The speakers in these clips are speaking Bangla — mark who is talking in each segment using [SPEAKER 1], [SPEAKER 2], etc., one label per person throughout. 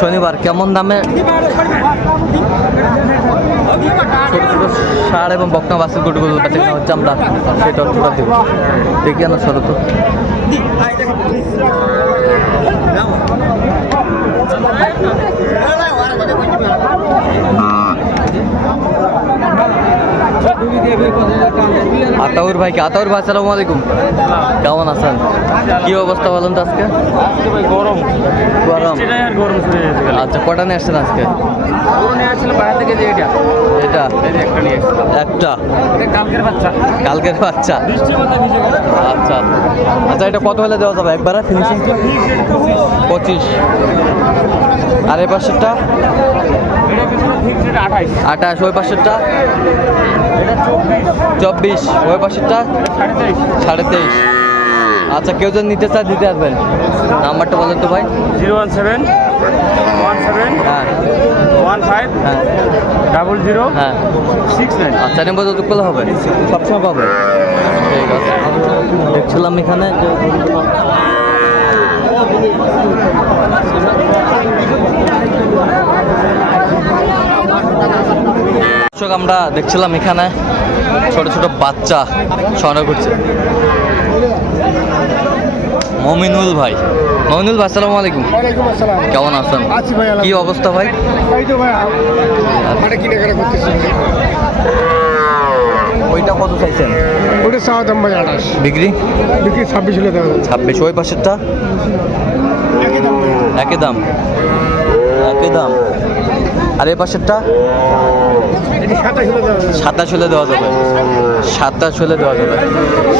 [SPEAKER 1] শনিবার, কেমন দামে? সার এবং বকনা বাসের গরুগুলো বেচা কেনা হচ্ছে আমরা। সেই তথ্যটা দেবো। দেখি আনো সরো তো আতাউর ভাই কি? আতাউর ভাই আসসালামু আলাইকুম। কেমন আছেন? কি অবস্থা বলেন তো আজকে?
[SPEAKER 2] গরম।
[SPEAKER 1] গরম।
[SPEAKER 2] গরম হয়েছে গেল
[SPEAKER 1] আচ্ছা কটা নিয়ে আসছেন আজকে?
[SPEAKER 2] গরম থেকে যে এটা।
[SPEAKER 1] এটা?
[SPEAKER 2] একটা কালকের বাচ্চা।
[SPEAKER 1] কালকের বাচ্চা? আচ্ছা। আচ্ছা এটা কত হলে দেওয়া যাবে? একবারে ফিনিশিং পঁচিশ। আর এই পাশেরটা?
[SPEAKER 2] আঠাইশ।
[SPEAKER 1] আঠাশ ওই পাশেরটা?
[SPEAKER 2] চব্বিশ।
[SPEAKER 1] ওই পাশেরটা?
[SPEAKER 2] সাড়ে তেইশ।
[SPEAKER 1] সাড়ে তেইশ আচ্ছা কেউ যদি নিতে চায় দিতে আসবেন নাম্বারটা বলেন তো ভাই।
[SPEAKER 2] Zero one seven one seven
[SPEAKER 1] হ্যাঁ।
[SPEAKER 2] ওয়ান ফাইভ
[SPEAKER 1] হ্যাঁ।
[SPEAKER 2] ডাবল জিরো
[SPEAKER 1] হ্যাঁ।
[SPEAKER 2] Six nine.
[SPEAKER 1] আচ্ছা নেব যত করলে হবে। সবসময় পাবে। ঠিক আছে। দেখছিলাম এখানে যে দর্শক আমরা দেখছিলাম এখানে ছোট ছোট বাচ্চা সংগ্রহ করছে মমিনুল ভাই। মমিনুল ভাই আসসালামু আলাইকুম। কেমন আছেন? কি অবস্থা ভাই?
[SPEAKER 3] করতেছি
[SPEAKER 1] ওইটা কত চাইছেন?
[SPEAKER 3] ওটা চাওয়া দাম ভাই আঠাশ।
[SPEAKER 1] বিক্রি?
[SPEAKER 3] বিক্রি ছাব্বিশ হলে
[SPEAKER 1] ছাব্বিশ। ওই পাশেরটা?
[SPEAKER 3] একই দাম।
[SPEAKER 1] একই দাম। আর এই পাশেরটা?
[SPEAKER 3] সাতাশ হলে দেওয়া যাবে।
[SPEAKER 1] সাতাশ হলে দেওয়া যাবে।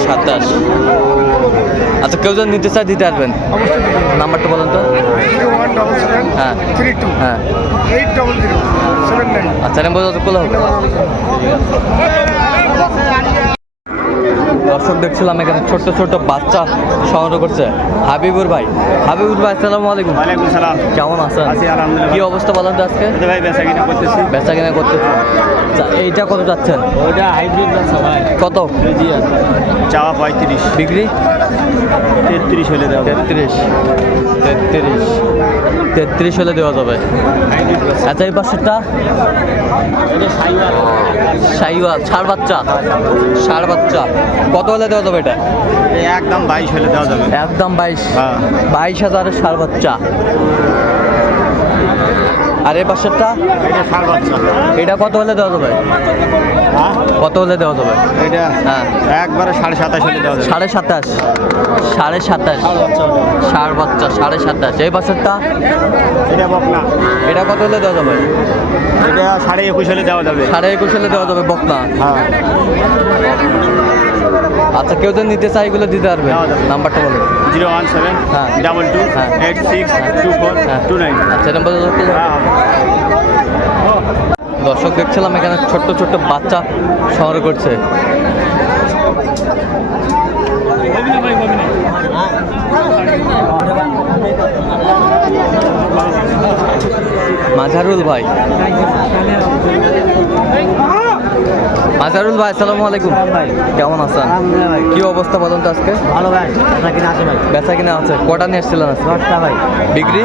[SPEAKER 1] সাতাশ। আচ্ছা কেউ যদি নিতে চায় দিতে পারবেন। নাম্বারটা বলেন তো। হ্যাঁ। হ্যাঁ। আচ্ছা নেব যত হবে দর্শক দেখছিলাম এখানে ছোট্ট ছোট্ট বাচ্চা সংগ্রহ করছে। হাবিবুর ভাই। হাবিবুর ভাই আসসালামু আলাইকুম।
[SPEAKER 2] ওয়ালাইকুম সালাম।
[SPEAKER 1] কেমন আছেন?
[SPEAKER 2] আছি আলহামদুলিল্লাহ।
[SPEAKER 1] কি অবস্থা বলেন তো আজকে?
[SPEAKER 2] ভাই বেচা কিনা করতেছি।
[SPEAKER 1] বেচা কিনা করতেছেন আচ্ছা, এইটা কত যাচ্ছেন?
[SPEAKER 2] ওইটা হাইব্রিড বাচ্চা ভাই।
[SPEAKER 1] কত?
[SPEAKER 2] চাওয়া পঁয়ত্রিশ।
[SPEAKER 1] বিক্রি?
[SPEAKER 2] তেত্রিশ হলে দেওয়া
[SPEAKER 1] তেত্রিশ। তেত্রিশ। তেত্রিশ হলে দেওয়া যাবে। আচ্ছা এই পাশেরটা
[SPEAKER 2] সাইওয়াল
[SPEAKER 1] ষাড় বাচ্চা। ষাড় বাচ্চা। কত হলে দেওয়া যাবে এটা?
[SPEAKER 2] একদম বাইশ হলে দেওয়া যাবে।
[SPEAKER 1] একদম বাইশ।
[SPEAKER 2] হ্যাঁ।
[SPEAKER 1] বাইশ হাজারের ষাড় বাচ্চা। আর এই পাশেরটা?
[SPEAKER 2] এটা
[SPEAKER 1] কত হলে দেওয়া যাবে? কত হলে দেওয়া যাবে?
[SPEAKER 2] এটা
[SPEAKER 1] হ্যাঁ।
[SPEAKER 2] একবারে সাড়ে সাতাশ হলে দেওয়া যাবে।
[SPEAKER 1] সাড়ে সাতাশ। সাড়ে সাতাশ। ষাড় বাচ্চা সাড়ে সাতাশ। এই পাশেরটা?
[SPEAKER 2] এটা বকনা।
[SPEAKER 1] এটা কত হলে দেওয়া যাবে?
[SPEAKER 2] এটা সাড়ে একুশ হলে দেওয়া যাবে।
[SPEAKER 1] সাড়ে একুশ হলে দেওয়া যাবে বকনা?
[SPEAKER 2] হ্যাঁ।
[SPEAKER 1] আচ্ছা কেউ যদি নিতে চাই এগুলো দিতে পারবে। নাম্বারটা বলুন।
[SPEAKER 2] জিরো ওয়ান সেভেন
[SPEAKER 1] হ্যাঁ।
[SPEAKER 2] ডাবল টু
[SPEAKER 1] হ্যাঁ।
[SPEAKER 2] এইট সিক্স টু ফোর
[SPEAKER 1] হ্যাঁ।
[SPEAKER 2] Two nine.
[SPEAKER 1] আচ্ছা নাম্বার
[SPEAKER 2] হ্যাঁ
[SPEAKER 1] দর্শক দেখছিলাম এখানে ছোট্ট ছোট্ট বাচ্চা সংগ্রহ করছে। মাঝারুল ভাই। মাঝারুল ভাই আসসালামু আলাইকুম। কেমন আছেন? কি অবস্থা বলেন তো আজকে?
[SPEAKER 2] ভালো ভাই আপনার কিনা আছে ভাই।
[SPEAKER 1] বেচা কিনা আছে। কটা নিয়ে এসেছিলেন আজকে?
[SPEAKER 2] দশটা ভাই।
[SPEAKER 1] বিক্রি?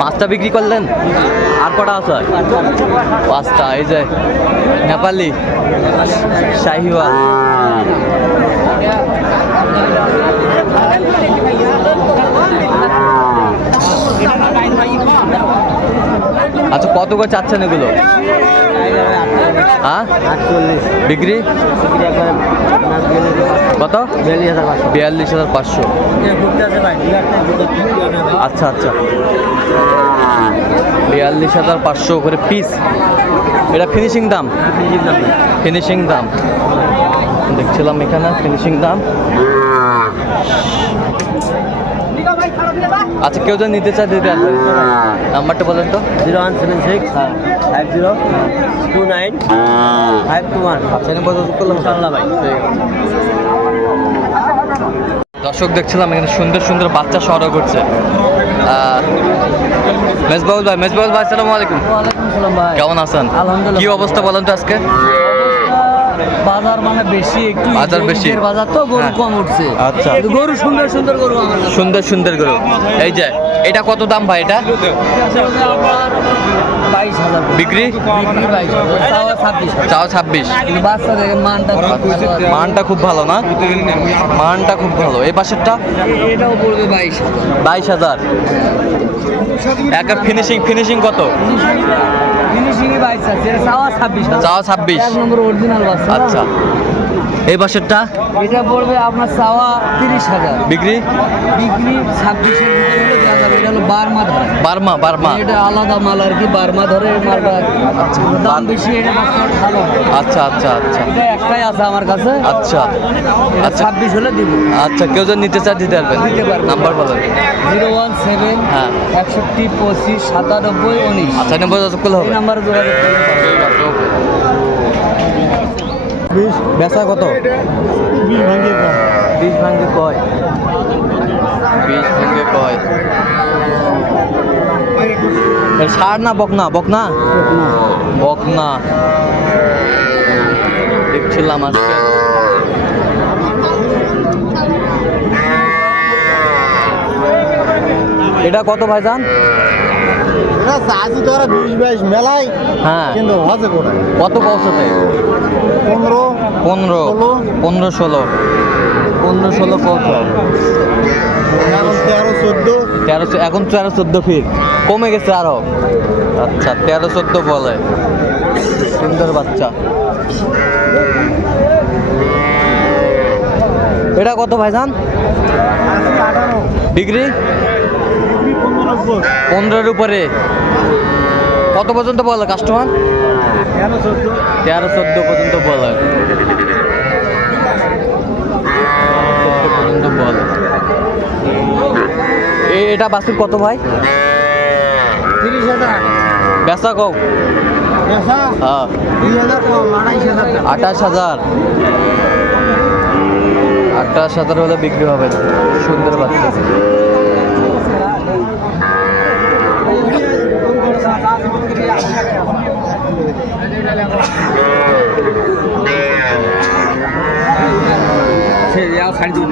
[SPEAKER 1] পাঁচটা বিক্রি করলেন? আর কটা আছে? পাঁচটা এই যে নেপালি। শাহিওয়াল আচ্ছা কত করে চাচ্ছেন এগুলো? হ্যাঁ? বিক্রি কত? বিয়াল্লিশ হাজার পাঁচশো। আচ্ছা আচ্ছা। বিয়াল্লিশ হাজার পাঁচশো করে পিস এটা ফিনিশিং দাম? ফিনিশিং দাম। দেখছিলাম এখানে ফিনিশিং দাম। আচ্ছা কেউ যদি নিতে চায় দিতে পারবেন নাম্বারটা বলেন তো।
[SPEAKER 2] Zero one seven six five zero two nine five two one.
[SPEAKER 1] আচ্ছা করলাম।
[SPEAKER 2] ভাই।
[SPEAKER 1] দর্শক দেখছিলাম এখানে সুন্দর সুন্দর বাচ্চা সংগ্রহ করছে। মেজবাউল ভাই মেজবাউল ভাই আসসালামু আলাইকুম। কেমন আছেন?
[SPEAKER 2] আলহামদুলিল্লাহ।
[SPEAKER 1] কি অবস্থা বলেন তো আজকে?
[SPEAKER 2] বাজার মানে বেশি একটু
[SPEAKER 1] বাজার বেশি।
[SPEAKER 2] বাজার তো গরু
[SPEAKER 1] হ্যাঁ।
[SPEAKER 2] কম উঠছে।
[SPEAKER 1] আচ্ছা।
[SPEAKER 2] গরু সুন্দর সুন্দর গরু আমার
[SPEAKER 1] সুন্দর সুন্দর গরু। এই যে এটা কত দাম ভাই এটা? বিক্রি? চাও ছাব্বিশ
[SPEAKER 2] দেখে মানটা খুব ভালো
[SPEAKER 1] না? মানটা খুব ভালো। এই পাশেরটা?
[SPEAKER 2] হাজার।
[SPEAKER 1] বাইশ হাজার। একটা ফিনিশিং ফিনিশিং কত?
[SPEAKER 2] ফিনিশিংয়ে বাইশ আছে চাওয়া ছাব্বিশ
[SPEAKER 1] চাওয়া ছাব্বিশ।
[SPEAKER 2] এক নম্বর অরিজিনাল বাচ্চা?
[SPEAKER 1] আচ্ছা। এই পাশেরটা
[SPEAKER 2] এটা পড়বে আপনার চাওয়া তিরিশ হাজার।
[SPEAKER 1] বিক্রি?
[SPEAKER 2] বিক্রি ছাব্বিশের যাবে এটা হলো বার্মা ধরে।
[SPEAKER 1] Burma Burma.
[SPEAKER 2] এটা আলাদা মাল আর কি বার্মা ধরে মালটা দাম বেশি এটা ভালো।
[SPEAKER 1] আচ্ছা আচ্ছা আচ্ছা।
[SPEAKER 2] একটাই আছে আমার কাছে।
[SPEAKER 1] আচ্ছা আচ্ছা।
[SPEAKER 2] ছাব্বিশ হলে দিব।
[SPEAKER 1] আচ্ছা কেউ যদি নিতে চায় দিতে পারবেন
[SPEAKER 2] দিতে পারব।
[SPEAKER 1] নাম্বার বলেন
[SPEAKER 2] জিরো ওয়ান সেভেন
[SPEAKER 1] হ্যাঁ।
[SPEAKER 2] একষট্টি পঁচিশ সাতানব্বই উনিশ।
[SPEAKER 1] আচ্ছা নম্বর করলে হবে।
[SPEAKER 2] নাম্বারে যোগাযোগ পারবেন। বেচা কত
[SPEAKER 3] বিশ ভাঙ্গে কম
[SPEAKER 2] বিশ ভাঙ্গে কয়।
[SPEAKER 1] বিশ ভেঙে কয়। ষাড় না বকনা বকনা বকনা দেখছিলাম আজকে। এটা কত ভাইজান?
[SPEAKER 3] মেলায়
[SPEAKER 1] হ্যাঁ।
[SPEAKER 3] কিন্তু
[SPEAKER 1] কত পৌঁছতে?
[SPEAKER 3] পনেরো
[SPEAKER 1] পনেরো
[SPEAKER 3] ষোলো।
[SPEAKER 1] পনেরো ষোলো। পনেরো ষোলো
[SPEAKER 3] তেরো চোদ্দ
[SPEAKER 1] তেরোশো, এখন তেরো চোদ্দ ফিট। কমে গেছে আরও। আচ্ছা তেরো চোদ্দ বলে। সুন্দর বাচ্চা। এটা কত ভাইজান? ডিগ্রি? পনেরোর উপরে। কত পর্যন্ত বলে কাস্টমার?
[SPEAKER 3] তেরো
[SPEAKER 1] তেরো চোদ্দ পর্যন্ত বলে চোদ্দ পর্যন্ত বলে এ- এটা বাসুর কত ভাই
[SPEAKER 3] তিরিশ হাজার
[SPEAKER 1] বেচা হ্যাঁ
[SPEAKER 3] কম
[SPEAKER 1] আঠাশ হাজার আঠাশ হাজার হলে বিক্রি হবে সুন্দর বাচ্চা
[SPEAKER 3] দাম